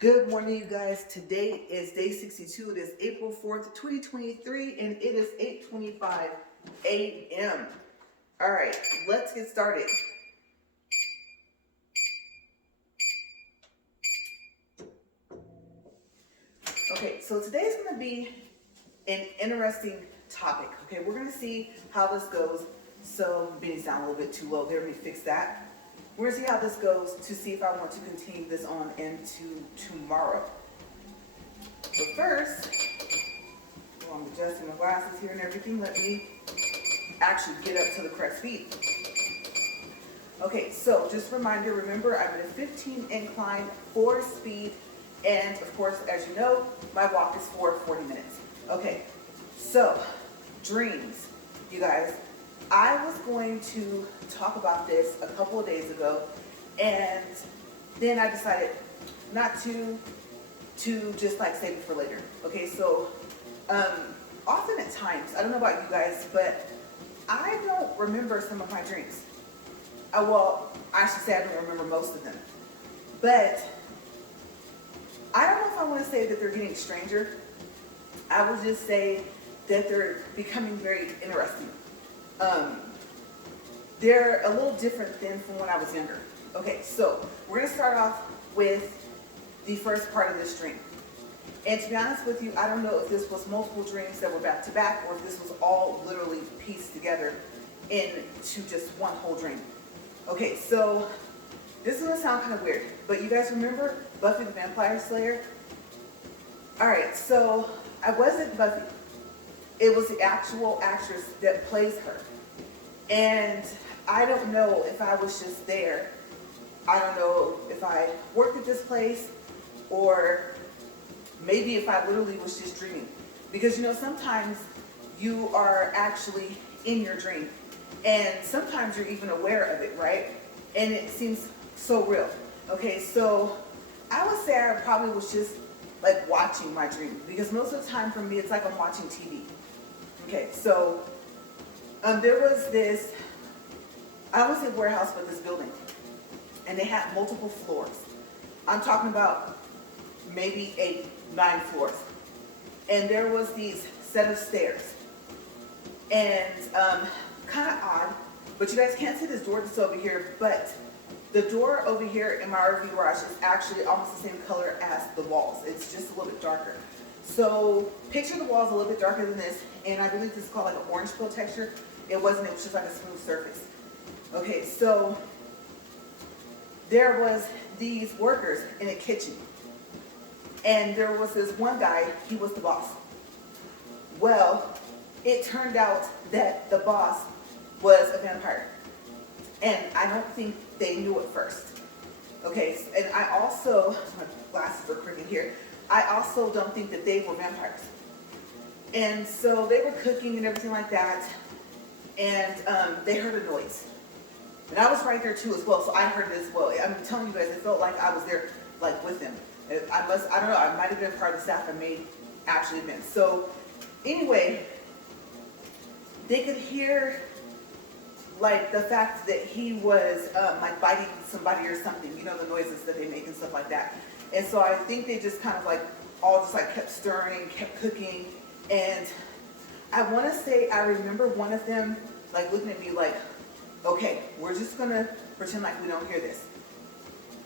Good morning, you guys. Today is day 62. It is April 4th, 2023, and it is 8:25 a.m. All right, let's get started. Okay, so today's going to be an interesting topic. Okay, we're going to see how this goes. So, Benny sound a little bit too low there. Let me fix that. We're going to see how this goes to see if I want to continue this on into tomorrow. But first, while I'm adjusting my glasses here and everything, let me actually get up to the correct speed. Okay, so just a reminder, remember I'm at a 15 incline, 4 speed, and of course, as you know, my walk is for 40 minutes. Okay, so dreams, you guys. I was going to talk about this a couple of days ago, and then I decided not to just like save it for later. Okay, so often at times, I don't know about you guys, but I don't remember some of my dreams. Well, I should say I don't remember most of them. But I don't know if I want to say that they're getting stranger. I would just say that they're becoming very interesting. They're a little different than from when I was younger. Okay, so we're going to start off with the first part of this dream. And to be honest with you, I don't know if this was multiple dreams that were back to back or if this was all literally pieced together into just one whole dream. Okay, so this is going to sound kind of weird, but you guys remember Buffy the Vampire Slayer? Alright, so I wasn't Buffy. It was the actual actress that plays her. And I don't know if I was just there. I don't know if I worked at this place or maybe if I literally was just dreaming. Because sometimes you are actually in your dream. And sometimes you're even aware of it, right? And it seems so real. Okay, so I would say I probably was just like watching my dream. Because most of the time for me, it's like I'm watching TV. Okay, so there was this, I won't say warehouse, but this building. And they had multiple floors. I'm talking about maybe 8, 9 floors. And there was these set of stairs. And kind of odd, but you guys can't see this door that's over here, but the door over here in my RV garage is actually almost the same color as the walls. It's just a little bit darker. So picture the walls a little bit darker than this, and I believe this is called like an orange peel texture. It wasn't, it was just like a smooth surface. Okay, so there was these workers in a kitchen, and there was this one guy, he was the boss. Well, it turned out that the boss was a vampire. And I don't think they knew it first. Okay, and I also, my glasses are crooked here, I also don't think that they were vampires. And so they were cooking and everything like that, and they heard a noise. And I was right there too as well, so I heard it as well. I'm telling you guys, it felt like I was there like with them. I don't know, I might have been part of the staff, I may actually have been. So anyway, they could hear like the fact that he was like biting somebody or something, the noises that they make and stuff like that. And so I think they just kind of like all just like kept stirring, kept cooking. And I want to say I remember one of them like looking at me like, okay, we're just going to pretend like we don't hear this.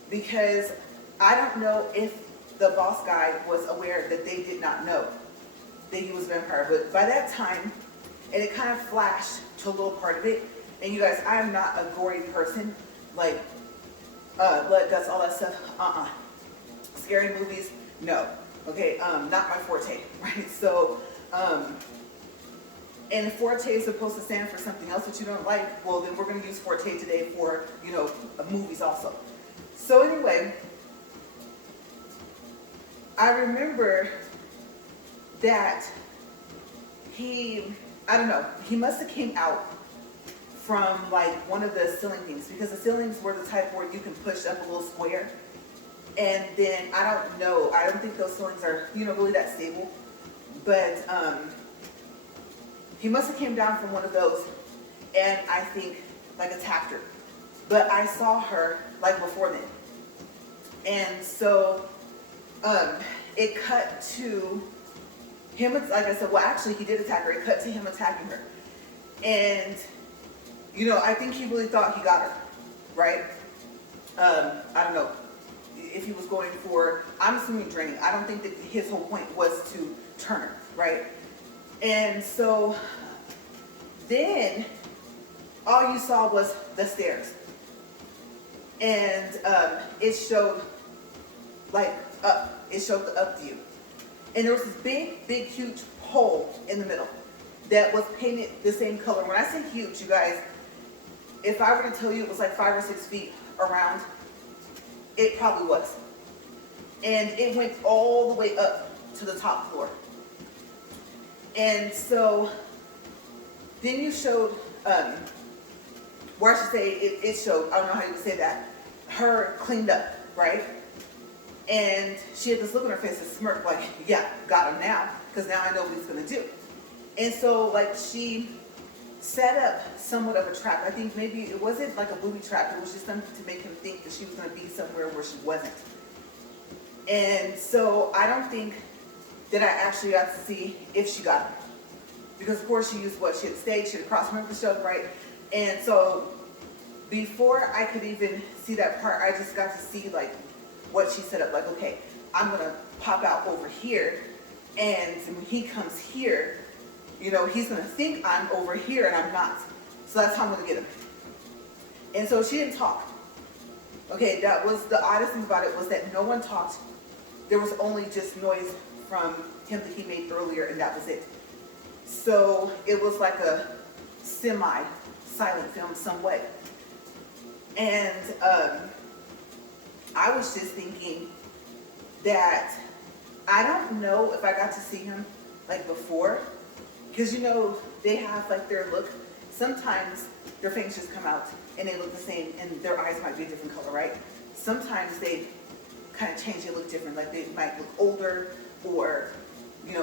Because I don't know if the boss guy was aware that they did not know that he was a vampire. But by that time, and it kind of flashed to a little part of it. And you guys, I am not a gory person, like blood, guts, all that stuff. Scary movies, no. Okay, not my forte, right? So, and if forte is supposed to stand for something else that you don't like, well, then we're going to use forte today for, movies also. So anyway, I remember that I don't know, he must have came out from like one of the ceiling things, because the ceilings were the type where you can push up a little square. And then I don't think those ceilings are, really that stable. But he must have came down from one of those and I think like attacked her. But I saw her like before then. And so it cut to him, like I said, well, actually, he did attack her. It cut to him attacking her. And, I think he really thought he got her, right? I don't know if he was going for, I'm assuming draining. I don't think that his whole point was to turn her, right? And so then all you saw was the stairs. And it showed like up. It showed the up view. And there was this big, huge hole in the middle that was painted the same color. When I say huge, you guys, if I were to tell you it was like 5 or 6 feet around, it probably was. And it went all the way up to the top floor. And so then you showed, or I should say it showed, I don't know how you would say that, her cleaned up, right? And she had this look on her face, a smirk, like, yeah, got him now, because now I know what he's going to do. And so, like, she set up somewhat of a trap. I think maybe it wasn't like a booby trap. It was just something to make him think that she was going to be somewhere where she wasn't. And so I don't think that I actually got to see if she got him. Because, of course, she used what? She had staged, she had crossed the show, right? And so before I could even see that part, I just got to see, like, what she set up. Like, okay, I'm going to pop out over here. And when he comes here, he's going to think I'm over here and I'm not. So that's how I'm going to get him. And so she didn't talk. Okay, that was the oddest thing about it, was that no one talked. There was only just noise from him that he made earlier, and that was it. So it was like a semi-silent film some way. And I was just thinking that I don't know if I got to see him like before, because they have like their look. Sometimes their fangs just come out and they look the same, and their eyes might be a different color, right? Sometimes they kind of change, they look different, like they might look older or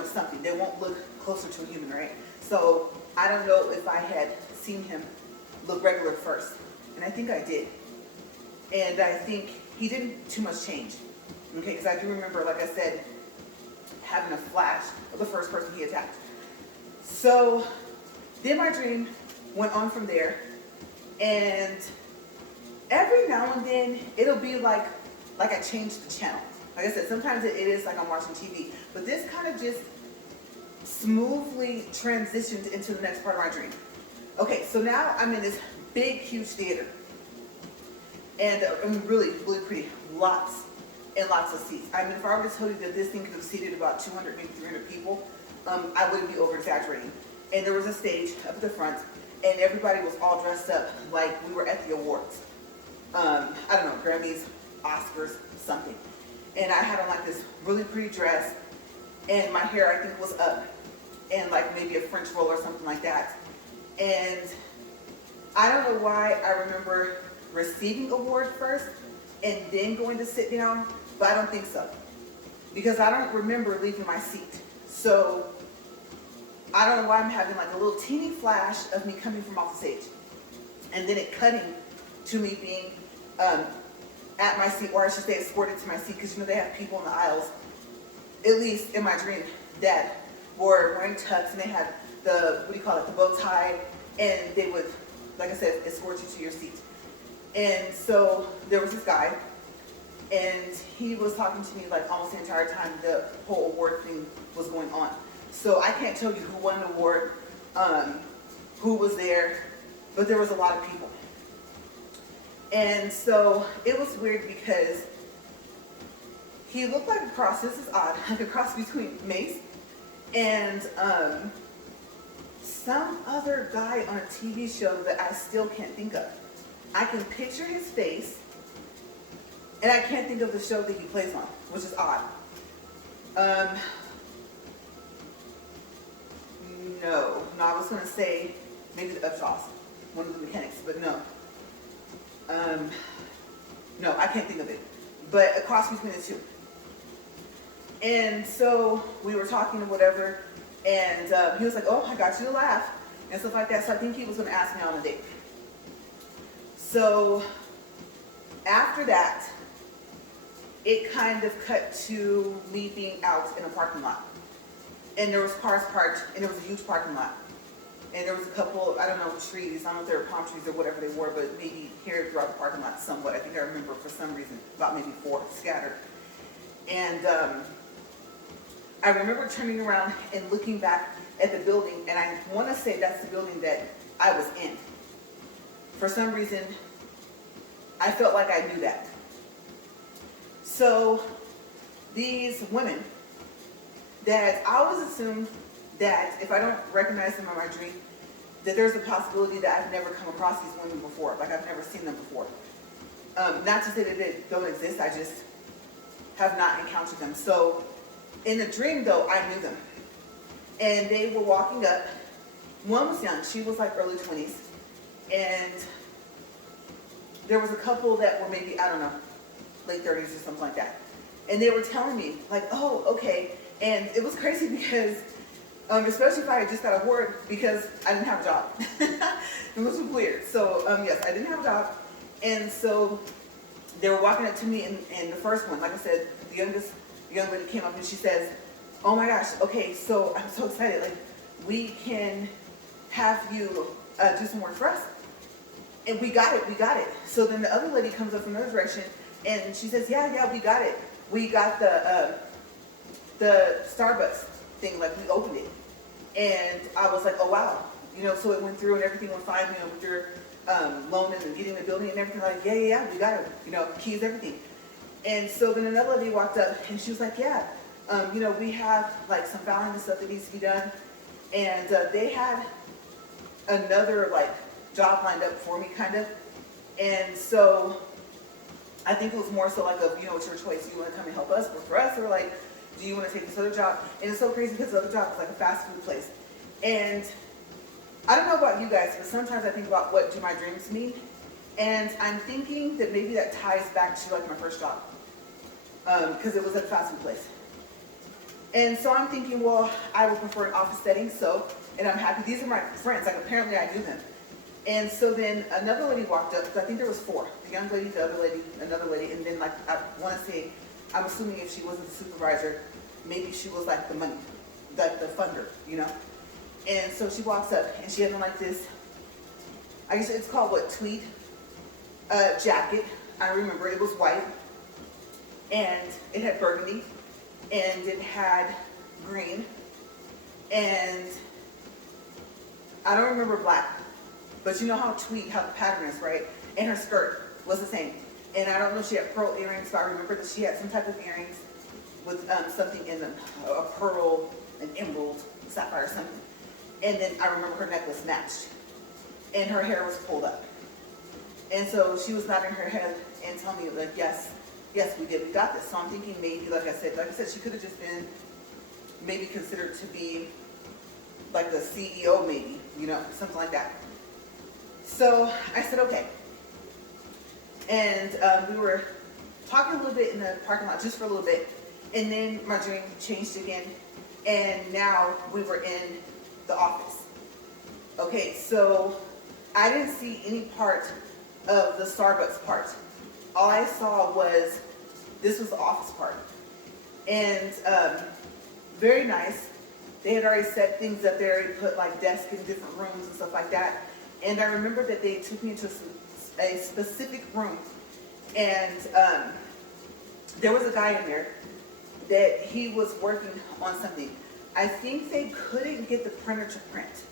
something. They won't look closer to a human, right? So I don't know if I had seen him look regular first, and I think I did. And I think he didn't too much change, okay? Because I do remember, like I said, having a flash of the first person he attacked. So then my dream went on from there, and every now and then it'll be like I changed the channel. Like I said, sometimes it is like I'm watching TV, but this kind of just smoothly transitioned into the next part of my dream. Okay, so now I'm in this big, huge theater. And really, really pretty. Lots and lots of seats. I mean, if I were to tell you that this thing could have seated about 200, maybe 300 people, I wouldn't be over-exaggerating. And there was a stage up at the front, and everybody was all dressed up like we were at the awards. I don't know, Grammys, Oscars, something. And I had on like this really pretty dress, and my hair, I think, was up, and like maybe a French roll or something like that. And I don't know why I remember receiving award first and then going to sit down, but I don't think so, because I don't remember leaving my seat. So I don't know why I'm having like a little teeny flash of me coming from off the stage, and then it cutting to me being at my seat, or I should say escorted to my seat, because they have people in the aisles, at least in my dream, that were wearing tux, and they had the the bow tie, and they would, like I said, escort you to your seat. And so there was this guy, and he was talking to me like almost the entire time the whole award thing was going on. So I can't tell you who won the award, who was there, but there was a lot of people. And so it was weird because he looked like a cross, this is odd, like a cross between Mace and some other guy on a TV show that I still can't think of. I can picture his face, and I can't think of the show that he plays on, which is odd. No, I was going to say maybe the Upshaws, one of the mechanics, but no. No, I can't think of it. But a cross between the two. And so we were talking or whatever, and he was like, oh, I got you to laugh, and stuff like that. So I think he was going to ask me on a date. So after that, it kind of cut to me being out in a parking lot. And there was cars parked, and it was a huge parking lot. And there was a couple, I don't know, trees, I don't know if they were palm trees or whatever they were, but maybe here throughout the parking lot somewhat. I think I remember for some reason, about maybe 4 scattered. And I remember turning around and looking back at the building, and I want to say that's the building that I was in. For some reason, I felt like I knew that. So these women that I always assume that if I don't recognize them in my dream, that there's a possibility that I've never come across these women before, like I've never seen them before. Not to say that they don't exist, I just have not encountered them. So in the dream though, I knew them. And they were walking up. One was young, she was like early 20s. And there was a couple that were maybe, I don't know, late 30s or something like that. And they were telling me like, oh, okay. And it was crazy because, especially if I had just got a word, because I didn't have a job. It was weird. So yes, I didn't have a job. And so they were walking up to me, and the first one, like I said, the young lady came up and she says, oh my gosh, okay, so I'm so excited. Like, we can have you do some work for us. And we got it. So then the other lady comes up from the other direction, and she says, yeah, we got it. We got the Starbucks thing, like we opened it. And I was like, oh wow. So it went through and everything went fine, with your loan and getting the building and everything. Like, yeah, we got it. Keys, everything. And so then another lady walked up and she was like, yeah, we have like some filing and stuff that needs to be done. And they had another like job lined up for me, kind of. And so I think it was more so like it's your choice. Do you want to come and help us, work for us, or like, do you want to take this other job? And it's so crazy because the other job is like a fast food place. And I don't know about you guys, but sometimes I think about what do my dreams mean. And I'm thinking that maybe that ties back to like my first job. Because it was at a fast food place. And so I'm thinking, well, I would prefer an office setting, and I'm happy. These are my friends, like apparently I knew them. And so then another lady walked up, I think there was 4. The young lady, the other lady, another lady, and then like, I want to say, I'm assuming if she wasn't the supervisor, maybe she was like the money, like the funder, And so she walks up and she had on like this, I guess it's called what, tweed jacket. I remember it was white, and it had burgundy, and it had green, and I don't remember black, but you know how tweed, how the pattern is, right? And her skirt was the same. And I don't know if she had pearl earrings, but I remember that she had some type of earrings with something in them, a pearl, an emerald, sapphire, something. And then I remember her necklace matched, and her hair was pulled up. And so she was nodding her head and telling me like, yes, we got this. So I'm thinking maybe, like I said, she could have just been maybe considered to be like the CEO, maybe, something like that. So I said, okay. And we were talking a little bit in the parking lot, just for a little bit. And then my dream changed again. And now we were in the office. Okay, so I didn't see any part of the Starbucks part. All I saw was, this was the office part. And very nice. They had already set things up there, and put like desks in different rooms and stuff like that. And I remember that they took me into a specific room, and there was a guy in there that he was working on something. I think they couldn't get the printer to print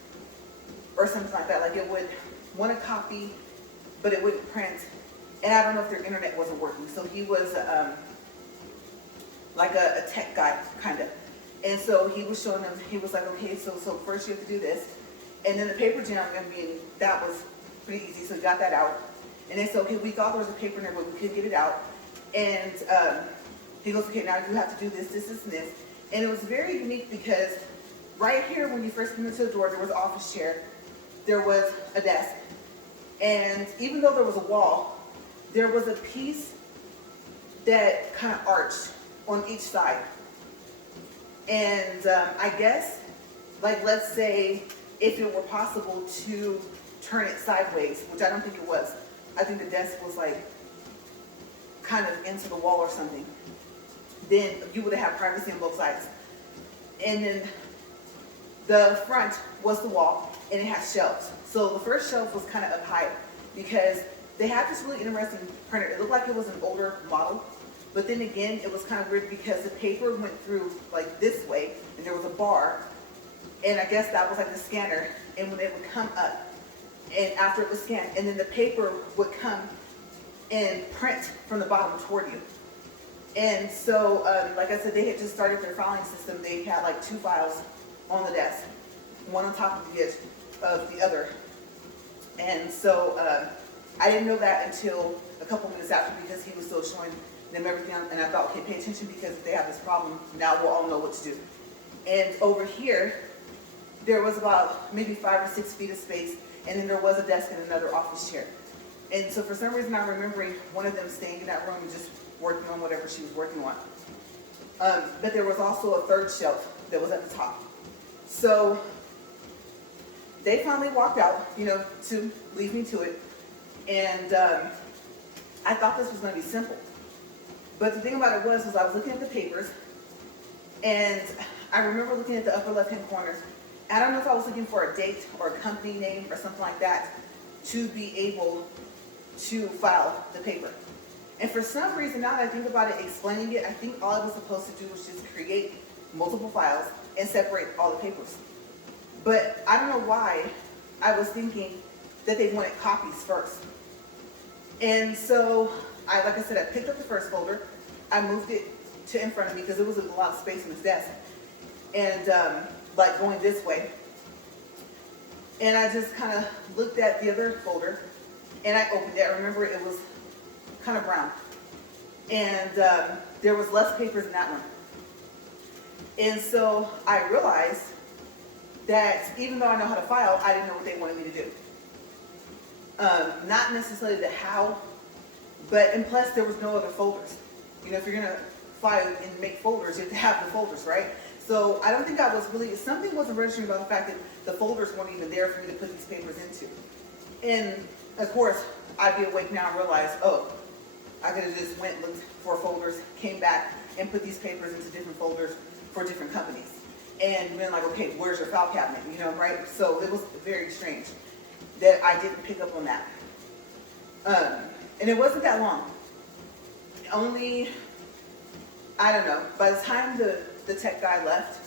or something like that. Like, it would want a copy, but it wouldn't print. And I don't know if their internet wasn't working. So he was like a tech guy, kind of. And so he was showing them, he was like, okay, so first you have to do this. And then the paper jam, that was pretty easy. So he got that out. And they said, okay, we thought there was a paper in there, but we couldn't get it out. And he goes, okay, now you have to do this, this, and this. And it was very unique because right here, when you first came into the door, there was an office chair. There was a desk. And even though there was a wall, there was a piece that kind of arched on each side. And I guess, like, let's say if it were possible to turn it sideways, which I don't think it was. I think the desk was like kind of into the wall or something, then you would have privacy on both sides. And then the front was the wall, and it had shelves. So the first shelf was kind of up high because they had this really interesting printer. It looked like it was an older model, but then again, it was kind of weird because the paper went through like this way, and there was a bar, and I guess that was like the scanner, and when it would come up, and after it was scanned, and then the paper would come and print from the bottom toward you. And so, like I said, they had just started their filing system. They had like 2 files on the desk, one on top of the edge of the other. And so I didn't know that until a couple minutes after, because he was still showing them everything. And I thought, okay, pay attention, because if they have this problem, now we'll all know what to do. And over here, there was about maybe 5 or 6 feet of space, and then there was a desk and another office chair. And so for some reason, I'm remembering one of them staying in that room and just working on whatever she was working on. But there was also a third shelf that was at the top. So they finally walked out, you know, to leave me to it. And I thought this was going to be simple. But the thing about it was I was looking at the papers, and I remember looking at the upper left-hand corner. I don't know if I was looking for a date or a company name or something like that to be able to file the paper. And for some reason, now that I think about it, explaining it, I think all I was supposed to do was just create multiple files and separate all the papers. But I don't know why I was thinking that they wanted copies first. And so, like I said, I picked up the first folder. I moved it to in front of me because there was a lot of space in his desk. And like going this way. And I just kind of looked at the other folder, and I opened it. I remember it was kind of brown. And there was less papers in that one. And so I realized that even though I know how to file, I didn't know what they wanted me to do. Not necessarily the how, and plus there was no other folders. You know, if you're gonna file and make folders, you have to have the folders, right? So I don't think I was really, something wasn't registering about the fact that the folders weren't even there for me to put these papers into. And of course, I'd be awake now and realize, oh, I could have just went, looked for folders, came back, and put these papers into different folders for different companies. And been like, okay, where's your file cabinet? You know, right? So it was very strange that I didn't pick up on that. And it wasn't that long. Only, I don't know, by the time the tech guy left,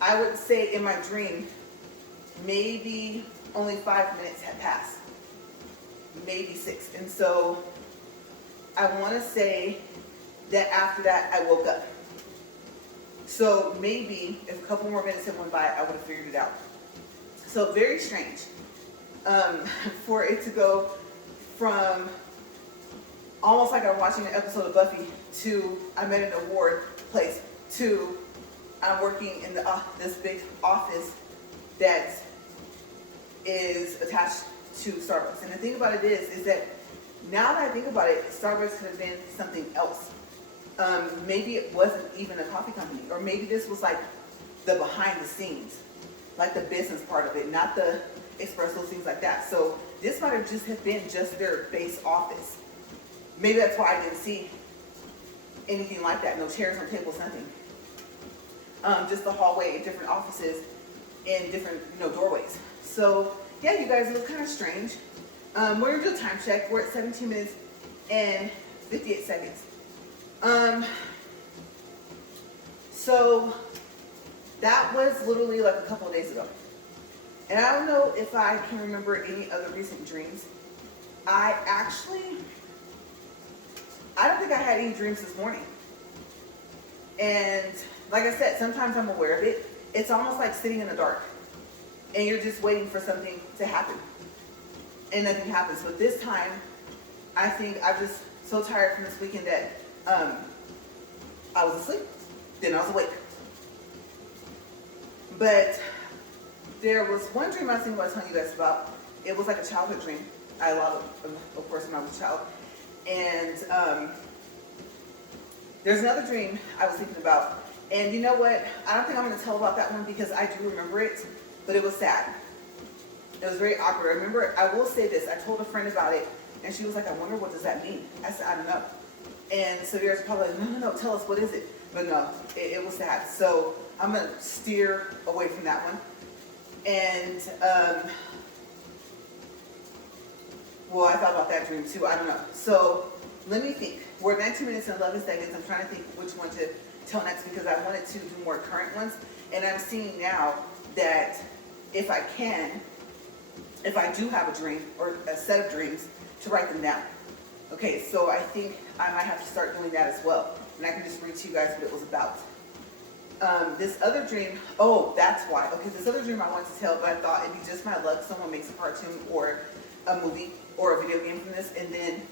I would say in my dream, maybe only 5 minutes had passed. Maybe 6. And so I want to say that after that, I woke up. So maybe if a couple more minutes had went by, I would have figured it out. So very strange for it to go from almost like I'm watching an episode of Buffy to I'm at an award place to I'm working in this big office that is attached to Starbucks. And the thing about it is that now that I think about it, Starbucks could have been something else. Maybe it wasn't even a coffee company, or maybe this was like the behind the scenes, like the business part of it, not the espresso, things like that. So this might have just been just their base office. Maybe that's why I didn't see anything like that. No chairs, no tables, nothing. Just the hallway in different offices in different, doorways. So yeah, you guys, it was kind of strange. We're gonna do a time check. We're at 17 minutes and 58 seconds. So that was literally like a couple of days ago. And I don't know if I can remember any other recent dreams. I don't think I had any dreams this morning. And like I said, sometimes I'm aware of it. It's almost like sitting in the dark and you're just waiting for something to happen and nothing happens. But this time, I think I'm just so tired from this weekend that I was asleep, then I was awake. But there was one dream I was thinking about telling you guys about. It was like a childhood dream. I had a lot of course, when I was a child. And there's another dream I was thinking about. And you know what? I don't think I'm going to tell about that one because I do remember it, but it was sad. It was very awkward. I remember, I will say this, I told a friend about it, and she was like, I wonder what does that mean? I said, I don't know. And so you're probably like, no, tell us, what is it? But no, it was that. So I'm going to steer away from that one. And, well, I thought about that dream too. I don't know. So let me think. We're at 19 minutes and 11 seconds. I'm trying to think which one to tell next because I wanted to do more current ones. And I'm seeing now that if I do have a dream or a set of dreams, to write them down. Okay, so I think I might have to start doing that as well. And I can just read to you guys what it was about. This other dream, oh, that's why. Okay, this other dream I wanted to tell, but I thought it'd be just my luck. Someone makes a cartoon or a movie or a video game from this, and then,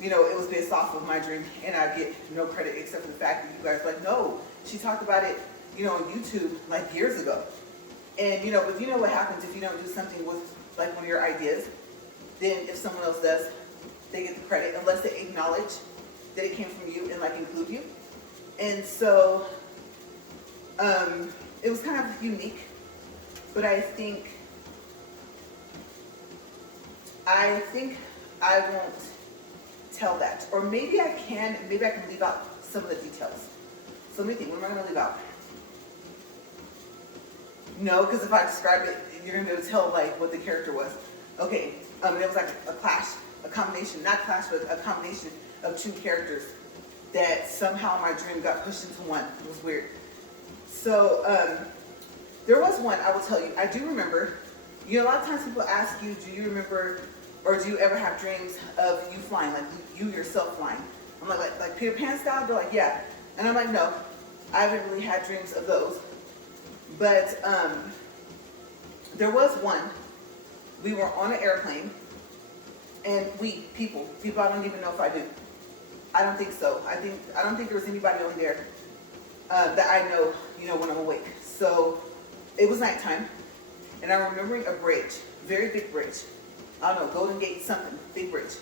you know, it was based off of my dream, and I get no credit except for the fact that you guys are like, no, she talked about it, you know, on YouTube like years ago. And, you know, but you know what happens if you don't do something with, like, one of your ideas, then if someone else does, they get the credit, unless they acknowledge that it came from you and, like, include you. And so, it was kind of unique, but I think I won't tell that. Or maybe I can leave out some of the details. So let me think, what am I going to leave out? No, because if I describe it, you're going to be able to tell, like, what the character was. Okay, it was like a combination, not clash, but a combination of two characters that somehow my dream got pushed into one. It was weird. So, there was one, I will tell you, I do remember, you know, a lot of times people ask you, do you remember, or do you ever have dreams of you flying, like you yourself flying? I'm like Peter Pan style? They're like, yeah. And I'm like, no, I haven't really had dreams of those. But there was one. We were on an airplane, and people, I don't even know if I do. I don't think so. I don't think there was anybody on there that I know, you know, when I'm awake. So it was nighttime, and I'm remembering a bridge, very big bridge. I don't know, Golden Gate something, big bridge.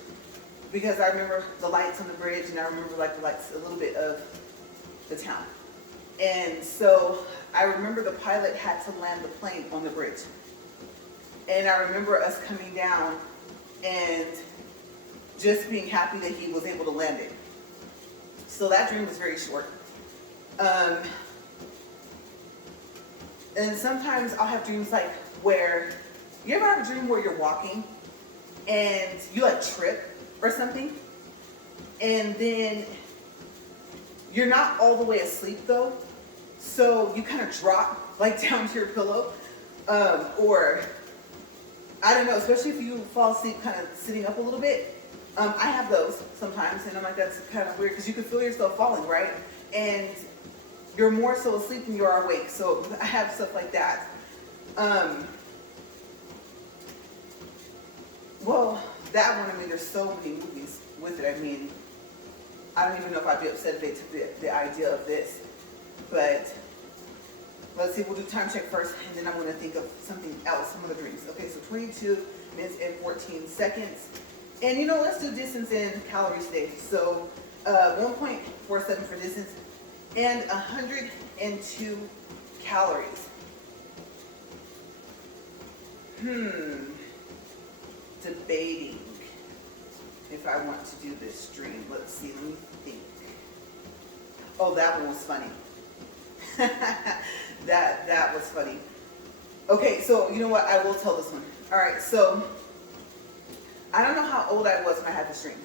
Because I remember the lights on the bridge, and I remember like the lights, a little bit of the town. And so I remember the pilot had to land the plane on the bridge. And I remember us coming down and just being happy that he was able to land it. So that dream was very short. And sometimes I'll have dreams like where, you ever have a dream where you're walking and you like trip or something? And then you're not all the way asleep though. So you kind of drop like down to your pillow. Or I don't know, especially if you fall asleep kind of sitting up a little bit. I have those sometimes, and I'm like, that's kind of weird because you can feel yourself falling, right? And you're more so asleep than you are awake. So I have stuff like that. Well, that one, I mean, there's so many movies with it. I mean, I don't even know if I'd be upset if they took the idea of this. But let's see, we'll do time check first, and then I'm going to think of something else, some other dreams. Okay, so 22 minutes and 14 seconds. And you know, let's do distance and calories today. So 1.47 for distance and 102 calories. Debating if I want to do this dream. Let's see, let me think. Oh, that one was funny. that was funny. Okay, so you know what? I will tell this one. All right, so I don't know how old I was when I had this dream.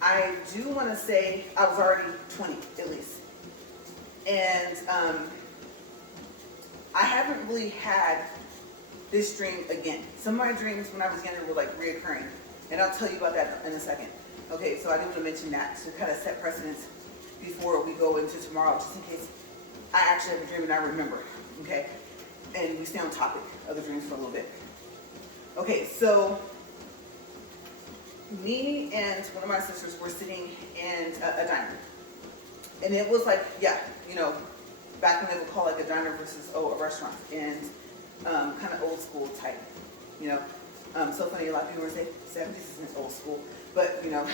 I do want to say I was already 20 at least. And I haven't really had this dream again. Some of my dreams when I was younger were like reoccurring. And I'll tell you about that in a second. Okay, so I did want to mention that to kind of set precedence before we go into tomorrow, just in case I actually have a dream and I remember. Okay, and we stay on topic of the dreams for a little bit. Okay, so me and one of my sisters were sitting in a diner. And it was like, yeah, you know, back when they would call like a diner versus a restaurant, and kind of old school type, you know. So funny, a lot of people would say 70s isn't old school, but you know,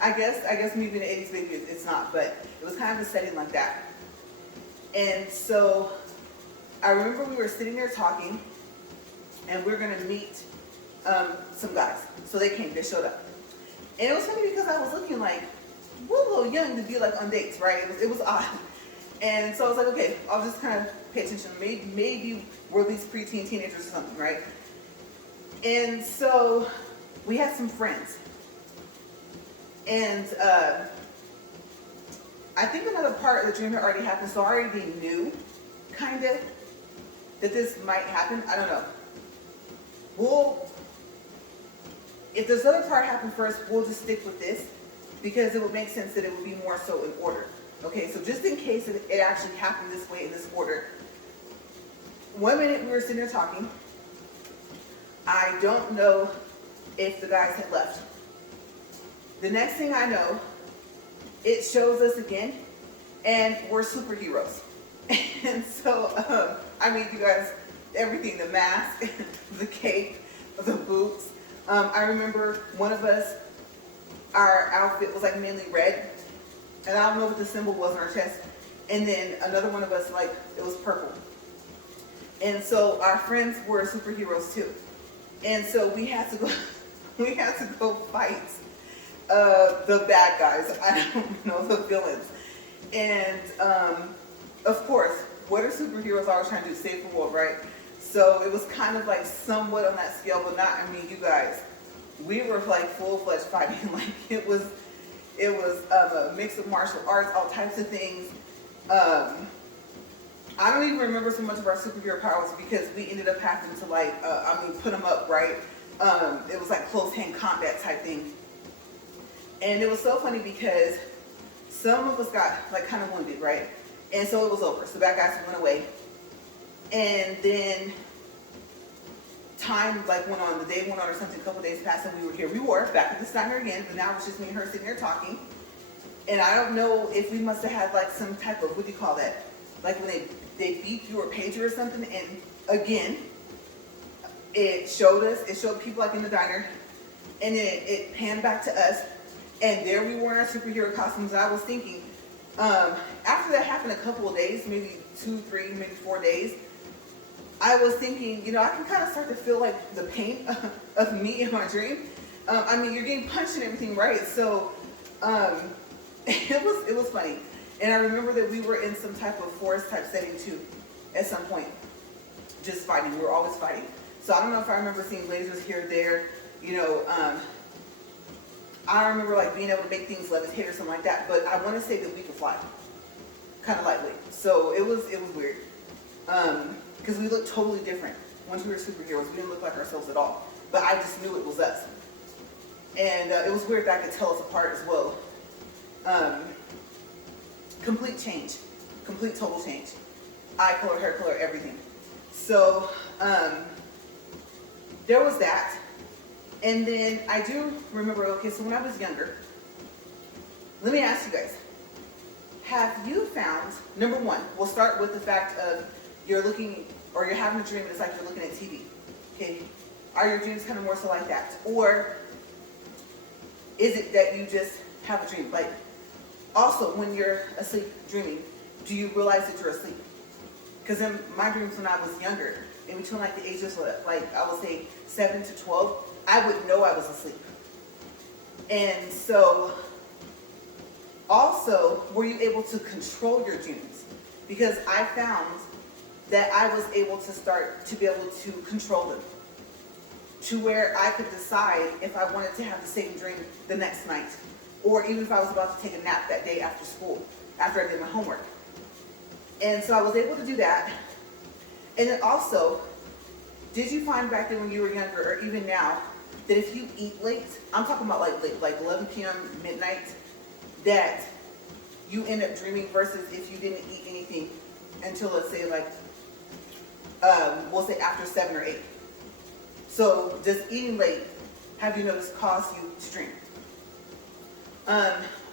I guess me being an 80s baby, it's not, but it was kind of a setting like that. And so I remember we were sitting there talking, and we were going to meet some guys. So they came, they showed up. And it was funny because I was looking like, we're a little young to be like on dates, right? It was odd. And so I was like, okay, I'll just kind of pay attention. Maybe we're these preteen teenagers or something, right? And so we had some friends. And I think another part of the dream had already happened, so I already knew, kind of, that this might happen. I don't know. If this other part happened first, we'll just stick with this because it would make sense that it would be more so in order. Okay, so just in case it actually happened this way in this order. 1 minute we were sitting there talking. I don't know if the guys had left. The next thing I know, it shows us again, and we're superheroes. And so, I mean, you guys, everything, the mask, the cape, the boots. I remember one of us, our outfit was like mainly red, and I don't know what the symbol was on our chest. And then another one of us, like, it was purple. And so our friends were superheroes too. And so we had to go fight the bad guys. I don't know, the villains. And of course, what are superheroes always trying to do? Save the world, right? So it was kind of like somewhat on that scale, but not, I mean, you guys, we were like full-fledged fighting. Like it was a mix of martial arts, all types of things. I don't even remember so much of our superhero powers because we ended up having to like, put them up, right? It was like close hand combat type thing. And it was so funny because some of us got like kind of wounded, right? And so it was over. So bad guys went away. And then time like went on, the day went on or something, a couple days passed and we were here. We were back at the Steiner again, but now it was just me and her sitting there talking. And I don't know if we must have had like some type of, what do you call that? Like when they beep you or pager or something. And again, it showed people like in the diner. And then it panned back to us. And there we were in our superhero costumes. And I was thinking, after that happened a couple of days, maybe 2, 3, maybe 4 days, I was thinking, you know, I can kind of start to feel like the pain of me in my dream. I mean, you're getting punched and everything, right? So it was funny. And I remember that we were in some type of forest type setting too, at some point, just fighting. We were always fighting. So I don't know if I remember seeing lasers here or there, you know. I don't remember like being able to make things levitate or something like that, but I want to say that we could fly, kind of lightweight. So it was weird, because we looked totally different. Once we were superheroes, we didn't look like ourselves at all. But I just knew it was us, and it was weird that I could tell us apart as well. Complete change, complete total change. Eye color, hair color, everything. So there was that. And then I do remember, okay, so when I was younger, let me ask you guys, have you found, number one, we'll start with the fact of you're looking, or you're having a dream and it's like you're looking at TV, okay? Are your dreams kind of more so like that? Or is it that you just have a dream? Like, also, when you're asleep dreaming, do you realize that you're asleep? Because in my dreams when I was younger, in between like the ages of like, I would say 7 to 12, I would know I was asleep. And so, also, were you able to control your dreams? Because I found that I was able to start to be able to control them, to where I could decide if I wanted to have the same dream the next night, or even if I was about to take a nap that day after school, after I did my homework. And so I was able to do that. And then also, did you find back then when you were younger, or even now, that if you eat late, I'm talking about like late, like 11 p.m., midnight, that you end up dreaming versus if you didn't eat anything until, let's say, like, we'll say after 7 or 8. So does eating late, have you noticed, cause you to dream?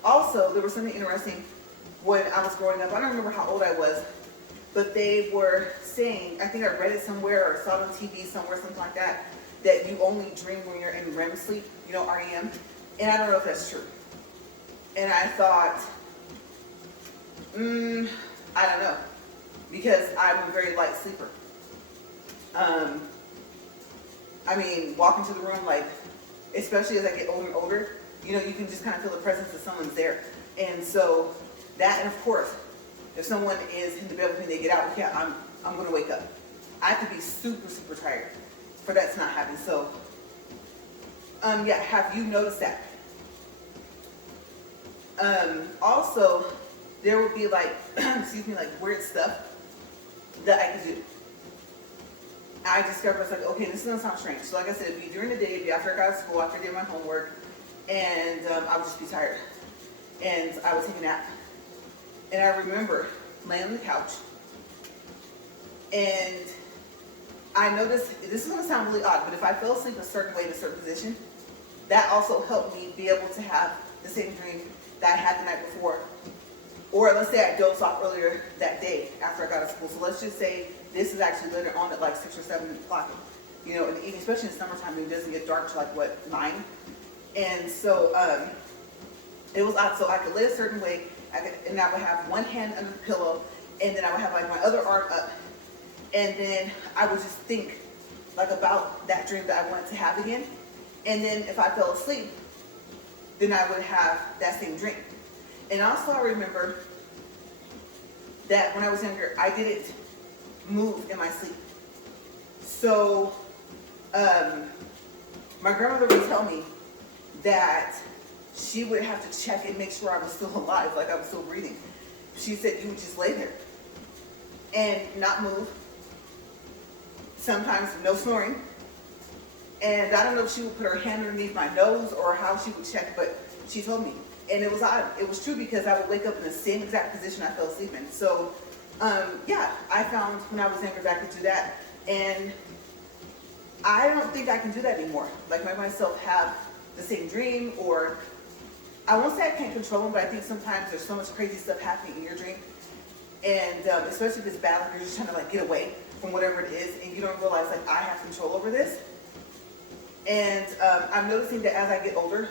Also, there was something interesting when I was growing up. I don't remember how old I was, but they were saying, I think I read it somewhere or saw it on TV somewhere, something like that, that you only dream when you're in REM sleep, you know, REM. And I don't know if that's true. And I thought, I don't know, because I'm a very light sleeper. I mean, walk into the room, like, especially as I get older and older, You know, you can just kind of feel the presence of someone's there. And so that, and of course, if someone is in the bed with me, they get out, yeah, I'm going to wake up. I could be super, super tired for that to not happen. So, yeah, have you noticed that? Also, there would be like, excuse me, like weird stuff that I could do. I discovered, it's like, okay, this is going to sound strange. So like I said, it'd be during the day, it'd be after I got out of school, after I did my homework, and I would just be tired. And I would take a nap. And I remember laying on the couch, and I noticed, this is going to sound really odd, but if I fell asleep a certain way in a certain position, that also helped me be able to have the same dream that I had the night before. Or let's say I dozed off earlier that day after I got out of school. So let's just say this is actually later on at like 6 or 7 o'clock, you know, in the evening, especially in summertime when it doesn't get dark till like, what, 9? And so it was odd. So I could lay a certain way, and I would have one hand under the pillow, and then I would have like my other arm up. And then I would just think like about that dream that I wanted to have again. And then if I fell asleep, then I would have that same dream. And also I remember that when I was younger, I didn't move in my sleep. So my grandmother would tell me that she would have to check and make sure I was still alive, like I was still breathing. She said you would just lay there and not move. Sometimes no snoring. And I don't know if she would put her hand underneath my nose or how she would check, but she told me. And it was odd. It was true because I would wake up in the same exact position I fell asleep in. So, yeah, I found when I was younger that I could do that. And I don't think I can do that anymore. Like, make myself have the same dream, or I won't say I can't control them, but I think sometimes there's so much crazy stuff happening in your dream. And especially if it's bad, like you're just trying to like get away from whatever it is, and you don't realize like I have control over this. And I'm noticing that as I get older,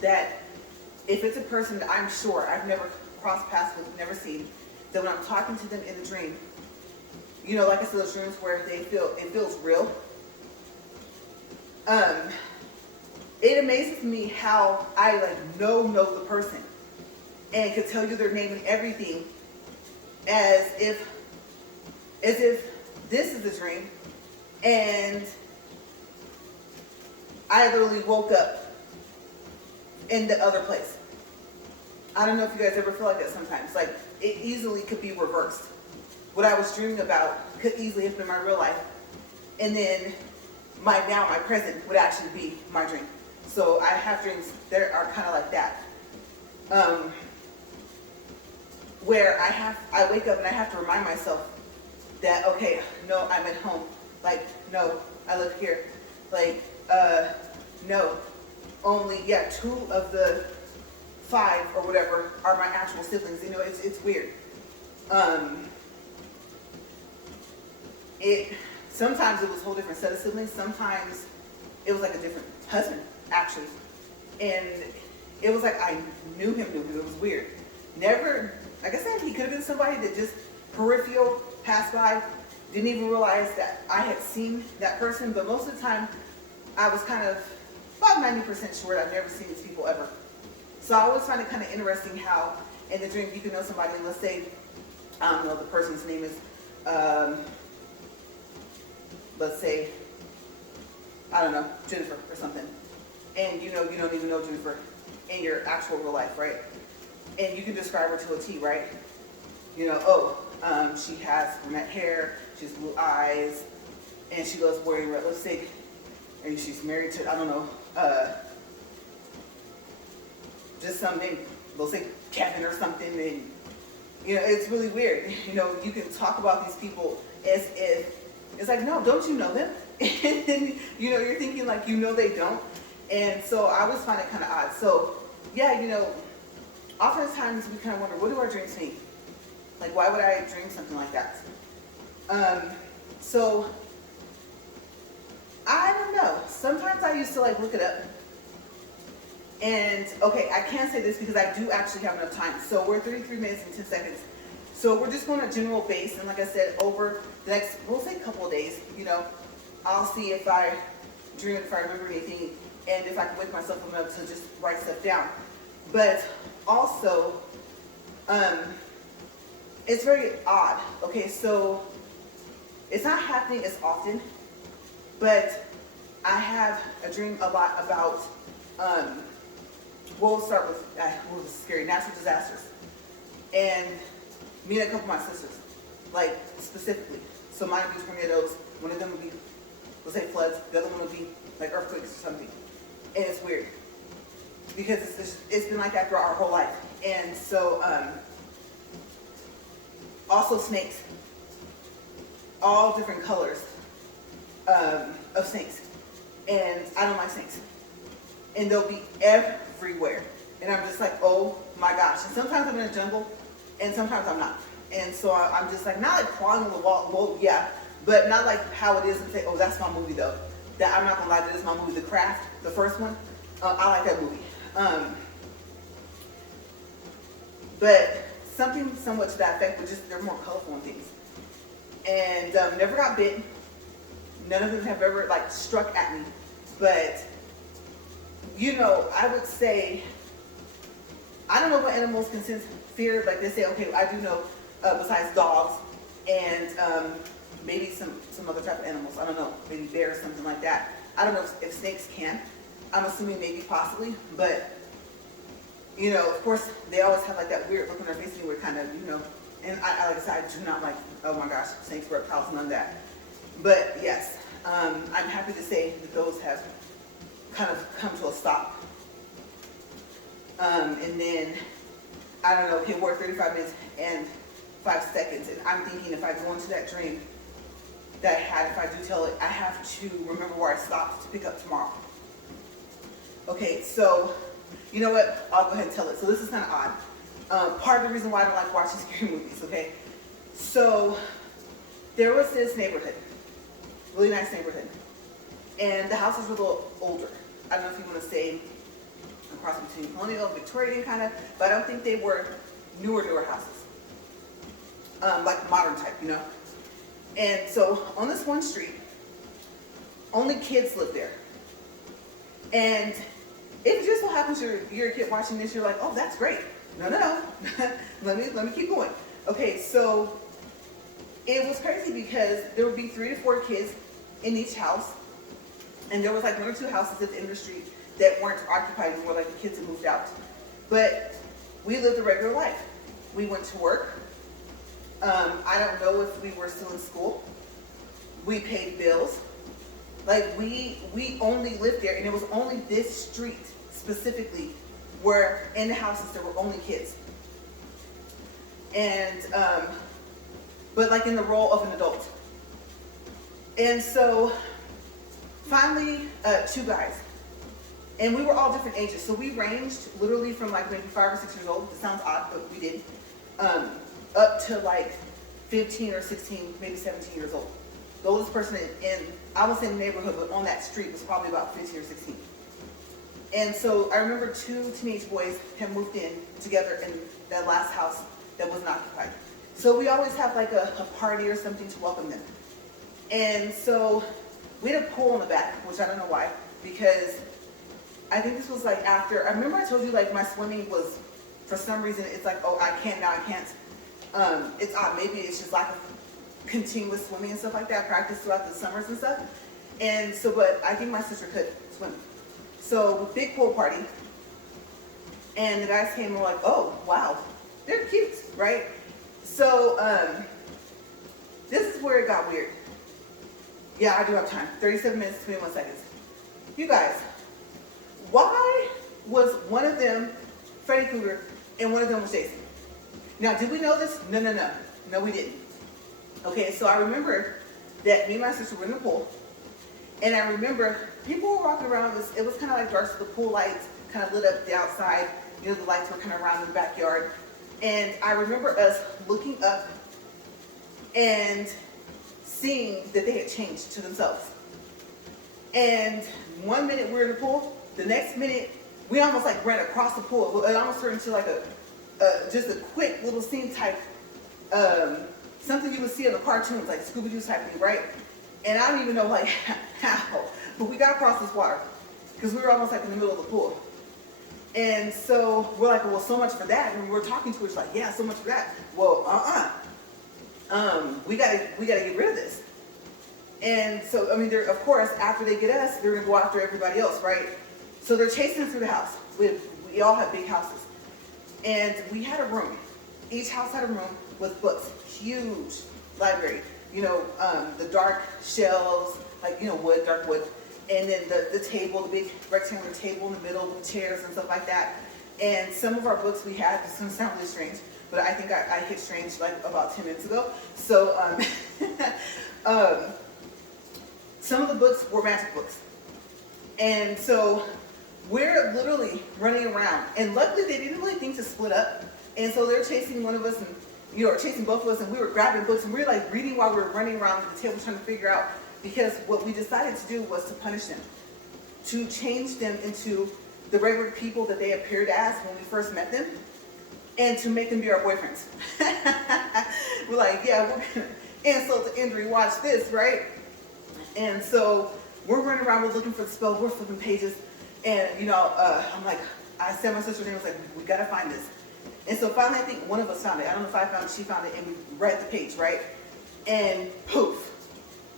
that if it's a person that I'm sure I've never crossed paths with, never seen, that when I'm talking to them in the dream, you know, like I said, those dreams where it feels real. It amazes me how I like know the person and could tell you their name and everything as if this is a dream and I literally woke up in the other place. I don't know if you guys ever feel like that sometimes. Like, it easily could be reversed. What I was dreaming about could easily happen in my real life. And then my present would actually be my dream. So I have dreams that are kind of like that. Where I wake up and I have to remind myself that, okay, no, I'm at home. Like, no, I live here. Like, no. Only, 2 of the 5 or whatever are my actual siblings. You know, it's weird. Sometimes it was a whole different set of siblings. Sometimes it was like a different husband, actually. And it was like I knew him. It was weird. Never, like I said, he could have been somebody that just peripheral passed by, didn't even realize that I had seen that person. But most of the time, I was kind of about 90% sure I've never seen these people ever. So I always find it kind of interesting how in the dream you can know somebody, let's say, I don't know, the person's name is, let's say, I don't know, Jennifer or something. And you know, you don't even know Jennifer in your actual real life, right? And you can describe her to a T, right? You know, she has brunette hair, she has blue eyes, and she loves wearing red lipstick, and she's married to, I don't know, just some name, they'll say Kevin or something, and you know, it's really weird. You know, you can talk about these people as if, it's like, no, don't you know them? And you know, you're thinking like, you know they don't. And so I always find it kind of odd. So yeah, you know, oftentimes we kind of wonder, what do our dreams mean? Like, why would I dream something like that? So I don't know. Sometimes I used to like look it up. And okay, I can't say this because I do actually have enough time. So we're 33 minutes and 10 seconds. So we're just going to general base. And like I said, over the next, we'll say couple of days, you know, I'll see if I dream, if I remember anything and if I can wake myself up enough to just write stuff down. But also, it's very odd. Okay, so it's not happening as often, but I have a dream a lot about, we'll start with, this is scary, natural disasters. And me and a couple of my sisters, like specifically. So mine would be tornadoes, one of them would be, let's say floods, the other one would be like earthquakes or something. And it's weird, because it's been like that throughout our whole life. And so, also snakes, all different colors of snakes. And I don't like snakes. And they'll be everywhere. And I'm just like, oh my gosh. And sometimes I'm in the jungle, and sometimes I'm not. And so I'm just like, not like crawling on the wall, well, yeah, but not like how it is and say, oh, that's my movie though. That I'm not gonna lie, that is my movie, The Craft, the first one. I like that movie. But something somewhat to that effect, but just they're more colorful and things. And never got bit. None of them have ever like struck at me. But you know, I would say, I don't know what animals can sense fear. Like they say, okay, I do know besides dogs and maybe some other type of animals. I don't know, maybe bears, something like that. I don't know if snakes can. I'm assuming maybe possibly, but you know, of course, they always have like that weird look on their face anyway, kind of, you know. And I like I said, I do not like, oh my gosh, snakes, reptiles, none of that. But yes, I'm happy to say that those have kind of come to a stop. And then, I don't know, okay, we're at 35 minutes and 5 seconds. And I'm thinking if I go into that dream that I had, if I do tell it, I have to remember where I stopped to pick up tomorrow. Okay, so, you know what? I'll go ahead and tell it. So this is kind of odd. Part of the reason why I don't like watching scary movies, okay? So, there was this neighborhood, really nice neighborhood. And the house was a little older. I don't know if you want to say a cross between colonial, Victorian kind of, but I don't think they were newer houses. Like modern type, you know? And so on this one street, only kids live there. And if it just so happens you're a kid watching this, you're like, oh, that's great. No. let me keep going. Okay, so it was crazy because there would be 3 to 4 kids in each house. And there was like 1 or 2 houses at the end of the street that weren't occupied anymore, like the kids had moved out. But we lived a regular life. We went to work. I don't know if we were still in school. We paid bills. Like we only lived there, and it was only this street specifically where in the houses there were only kids. And, but like in the role of an adult. And so finally, 2 guys. And we were all different ages. So we ranged literally from like maybe 5 or 6 years old. It sounds odd, but we did. Up to like 15 or 16, maybe 17 years old. The oldest person in, I was in the neighborhood, but on that street was probably about 15 or 16. And so I remember 2 teenage boys had moved in together in that last house that wasn't occupied. So we always have like a party or something to welcome them. And so we had a pool in the back, which I don't know why, because I think this was like after, I remember I told you like my swimming was, for some reason, it's like, oh, I can't, now I can't. It's odd, maybe it's just lack of continuous swimming and stuff like that, practice throughout the summers and stuff. And so, but I think my sister could swim. So, big pool party. And the guys came and were like, oh, wow, they're cute, right? So, this is where it got weird. Yeah, I do have time. 37 minutes, 21 seconds. You guys, why was one of them Freddy Krueger and one of them was Jason? Now, did we know this? No. No, we didn't. Okay, so I remember that me and my sister were in the pool, and I remember people were walking around. It was kind of like dark, so the pool lights kind of lit up the outside. You know, the lights were kind of around in the backyard. And I remember us looking up and seeing that they had changed to themselves. And 1 minute we were in the pool, the next minute we almost like ran across the pool. It almost turned into like just a quick little scene type, something you would see in the cartoons, like Scooby-Doo type thing, right? And I don't even know like how, but we got across this water. because we were almost like in the middle of the pool. And so we're like, well, so much for that. And we're talking to her, she's like, yeah, so much for that. Well, we gotta get rid of this. And so, I mean, they're, of course, after they get us, they're gonna go after everybody else, right? So they're chasing us through the house. We all have big houses. And we had a room. Each house had a room with books, huge library. You know, the dark shelves, like, you know, wood, dark wood. And then the table, the big rectangular table in the middle with chairs and stuff like that. And some of our books we had, this is gonna sound really strange, but I think I hit strange like about 10 minutes ago. So some of the books were magic books. And so we're literally running around. And luckily they didn't really think to split up. And so they're chasing one of us and, you know, or chasing both of us, and we were grabbing books and we were like reading while we were running around the table trying to figure out, because what we decided to do was to punish them, to change them into the regular people that they appeared as when we first met them, and to make them be our boyfriends. We're like, yeah, we're gonna insult to injury, watch this, right? And so we're running around, we're looking for the spell, we're flipping pages, and you know, I'm like, I said my sister's name, was like, we gotta find this. And so finally, I think one of us found it. I don't know if I found it, she found it, and we read the page, right? And poof,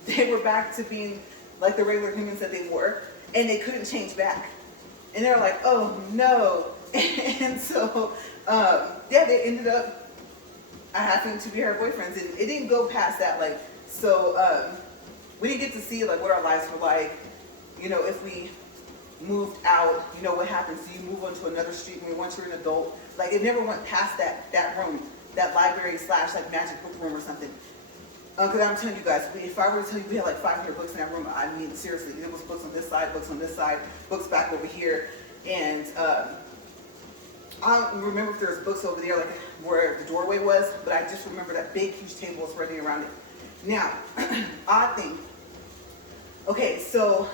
they were back to being like the regular humans that they were, and they couldn't change back. And they were like, oh no. And so, yeah, they ended up having to be our boyfriends. And it didn't go past that, like, so we didn't get to see like what our lives were like, you know, if we moved out, you know, what happens, do you move on to another street when once you're an adult? Like, it never went past that room, that library / like magic book room or something. Because I'm telling you guys, if I were to tell you we had like 500 books in that room, I mean, seriously, there was books on this side, books on this side, books back over here. And I don't remember if there was books over there, like where the doorway was, but I just remember that big, huge table was running around it. Now, odd thing. Okay, so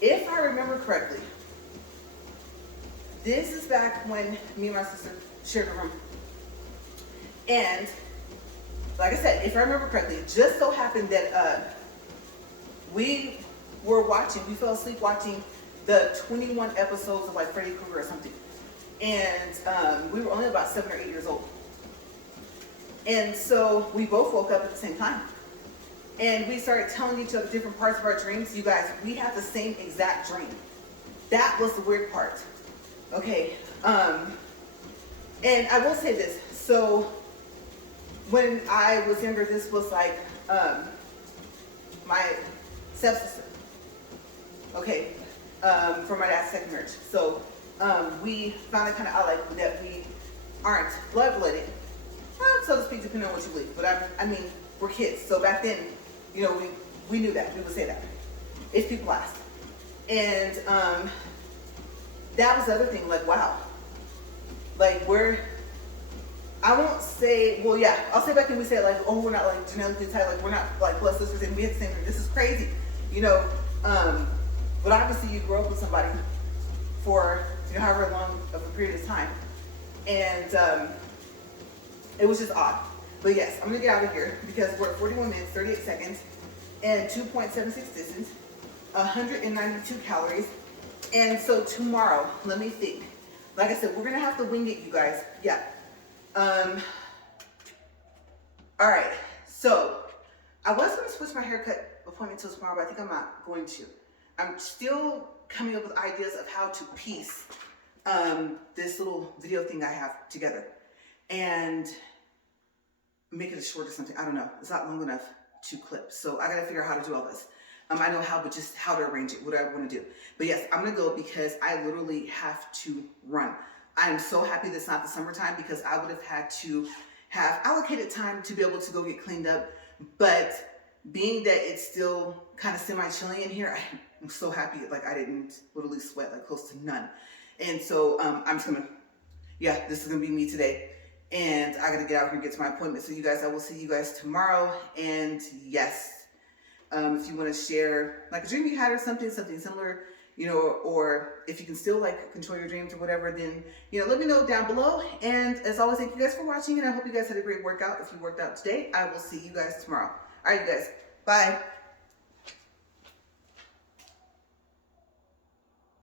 if I remember correctly, this is back when me and my sister shared a room. And like I said, if I remember correctly, it just so happened that we fell asleep watching the 21 episodes of like Freddy Krueger or something. And we were only about 7 or 8 years old. And so we both woke up at the same time. And we started telling each other different parts of our dreams. You guys, we had the same exact dream. That was the weird part. Okay. And I will say this. So when I was younger, this was like my stepsister. Okay. From my dad's second marriage. So we found it kind of odd, like that we aren't blood-blooded, so to speak, depending on what you believe. But I mean, we're kids. So back then, you know, we knew that. We would say that if people asked. And that was the other thing, like, wow. Like, I won't say, well, yeah, I'll say back then we said, like, oh, we're not, like, genetically tied, like, we're not, like, blood sisters, and we had the same, this is crazy, you know. But obviously you grow up with somebody for, you know, however long of a period of time. And it was just odd. But yes, I'm gonna get out of here because we're at 41 minutes, 38 seconds, and 2.76 distance, 192 calories. And so tomorrow, let me think. Like I said, we're gonna have to wing it, you guys. Yeah. All right. So I was gonna switch my haircut appointment till tomorrow, but I think I'm not going to. I'm still coming up with ideas of how to piece this little video thing I have together and make it a short or something. I don't know. It's not long enough to clip. So I got to figure out how to do all this. I know how, but just how to arrange it, what I want to do. But yes, I'm going to go because I literally have to run. I am so happy that's not the summertime because I would have had to have allocated time to be able to go get cleaned up. But being that it's still kind of semi-chilly in here, I'm so happy, like I didn't literally sweat, like close to none. And so I'm just gonna, yeah, this is gonna be me today. And I gotta get out here and get to my appointment. So you guys, I will see you guys tomorrow. And yes, if you wanna share like a dream you had or something similar, you know, or if you can still like control your dreams or whatever, then, you know, let me know down below. And as always, thank you guys for watching. And I hope you guys had a great workout. If you worked out today, I will see you guys tomorrow. All right, you guys, bye.